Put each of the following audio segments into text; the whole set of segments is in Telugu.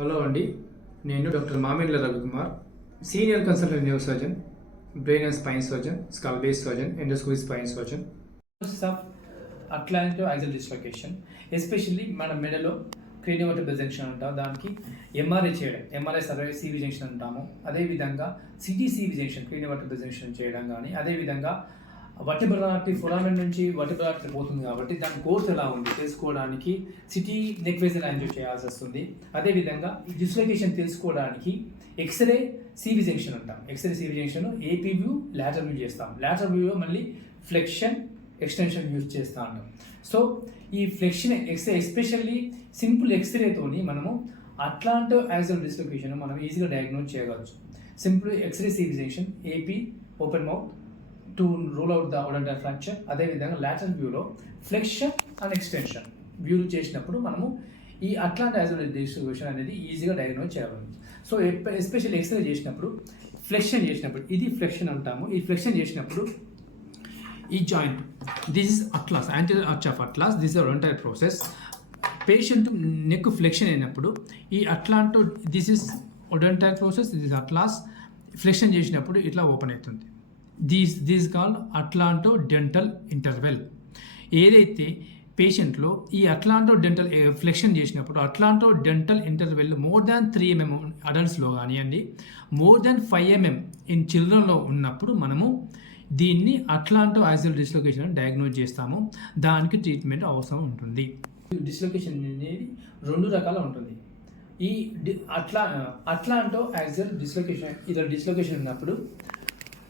హలో అండి, నేను doctor Mamilla Ravikumar, senior consultant neuro surgeon, brain and spine surgeon, skull base surgeon, endoscopy spine surgeon. Of atlanto axial dislocation, especially మన మెడలో క్రేనియోవర్టెబ్రల్ జంక్షన్ అంటాం, దానికి ఎంఆర్ఐ చేయడం, ఎంఆర్ఐ సర్వే సివి జంక్షన్ అంటాము. అదేవిధంగా సిటీసీవి జంక్షన్ క్రేనియోవర్టెబ్రల్ జంక్షన్ చేయడం కానీ, అదేవిధంగా వర్టిబ్రల్ ఆర్టరీ ఫొరామెన్ నుంచి వర్టిబ్రల్ ఆర్టరీ పోతుంది కాబట్టి దాని కోర్స్ ఎలా ఉంది తెలుసుకోవడానికి సిటీ నెక్ వెజల్ యాంజియో చేయాల్సి వస్తుంది. అదేవిధంగా ఈ డిస్లొకేషన్ తెలుసుకోవడానికి ఎక్స్రే సివి జంక్షన్ అంటాం. X ray CV junction AP view, lateral view చేస్తాం. లాటరల్ వ్యూలో మళ్ళీ ఫ్లెక్షన్, ఎక్స్టెన్షన్ యూజ్ చేస్తూ ఉంటాం. సో ఈ ఫ్లెక్షన్ ఎక్స్రే, ఎస్పెషల్లీ సింపుల్ ఎక్స్రేతోని మనము అట్లాంటో యాక్సిల్ డిస్లొకేషన్ మనం ఈజీగా డయాగ్నోజ్ చేయవచ్చు. Simple X ray CV junction, AP open mouth to rule out the odontoid fracture. అదేవిధంగా లాటరల్ వ్యూలో ఫ్లెక్షన్ అండ్ ఎక్స్టెన్షన్ వ్యూలు చేసినప్పుడు మనము ఈ అట్లాంటో యాక్సిల్ డిస్లొకేషన్ అనేది ఈజీగా డయాగ్నోజ్ చేయగలము. సో ఎస్పెషల్లీ ఎక్స్రే చేసినప్పుడు, ఫ్లెక్షన్ చేసినప్పుడు, ఇది ఫ్లెక్షన్ అంటాము. ఈ ఫ్లెక్షన్ చేసినప్పుడు ఈ joint, this is atlas, anterior arch of atlas, this is entire process. Patient neck flexion అయినప్పుడు ఈ atlanto, this is odontoid process, this is atlas. Flexion చేసినప్పుడు ఇట్లా ఓపెన్ అవుతుంది. This called atlanto dental interval. ఏదైతే పేషెంట్లో ఈ అట్లాంటో డెంటల్ ఫ్లెక్షన్ చేసినప్పుడు atlanto dental interval more than 3 mm అడల్ట్స్లో కానివ్వండి, మోర్ దాన్ 5 mm ఇన్ చిల్డ్రన్లో ఉన్నప్పుడు మనము దీన్ని అట్లాంటో యాక్సిల్ డిస్లొకేషన్ డయాగ్నోజ్ చేస్తాము. దానికి ట్రీట్మెంట్ అవసరం ఉంటుంది. డిస్లొకేషన్ అనేది 2 రకాలు ఉంటుంది. ఈ అట్లాంటో యాక్సిల్ డిస్లొకేషన్, ఇలా డిస్లొకేషన్ ఉన్నప్పుడు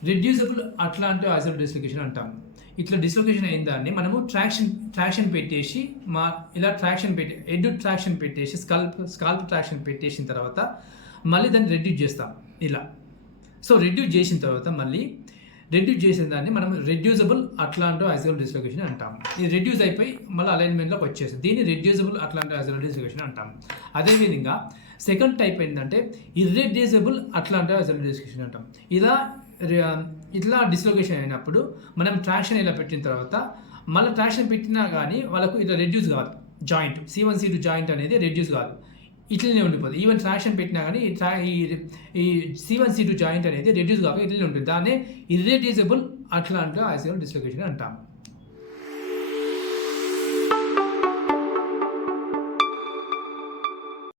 రెడ్యూసబుల్ అట్లాంటో యాక్సిల్ డిస్లొకేషన్ అంటాము. ఇట్లా డిస్లొకేషన్ అయిన దాన్ని మనము ట్రాక్షన్ పెట్టేసి, ఇలా ట్రాక్షన్ పెట్టి, హెడ్ ట్రాక్షన్ పెట్టేసి, స్కాల్ప్ ట్రాక్షన్ పెట్టేసిన తర్వాత మళ్ళీ దాన్ని రెడ్యూస్ చేస్తాం ఇలా. సో రెడ్యూస్ చేసిన తర్వాత మళ్ళీ రెడ్యూస్ చేసిన దాన్ని మనం రెడ్యూసబుల్ అట్లాంటో యాక్సిల్ డిస్లొకేషన్ అంటాము. ఇది రెడ్యూస్ అయిపోయి మళ్ళీ అలైన్మెంట్లోకి వచ్చేస్తుంది. దీన్ని రెడ్యూసబుల్ అట్లాంటో యాక్సిల్ డిస్లొకేషన్ అంటాము. అదేవిధంగా సెకండ్ టైప్ ఏంటంటే ఇర్రెడ్యూసబుల్ అట్లాంటో యాక్సిల్ డిస్లొకేషన్ అంటాం. ఇట్లా డిస్లొకేషన్ అయినప్పుడు మనం ట్రాక్షన్ ఇలా పెట్టిన తర్వాత మళ్ళీ ట్రాక్షన్ పెట్టినా కానీ వాళ్ళకు ఇట్లా రెడ్యూస్ కాదు. జాయింట్ C1 C2 జాయింట్ అనేది రెడ్యూస్ కాదు, ఇట్లనే ఉండిపోతుంది. ఈవెన్ ట్రాక్షన్ పెట్టినా కానీ ఈ C1 C2 జాయింట్ అనేది రెడ్యూస్ కాక ఇట్లనే ఉంటుంది. దాన్నే ఇర్రెడ్యూసబుల్ అట్లాంటో యాక్సిల్ డిస్లొకేషన్ అంటాం.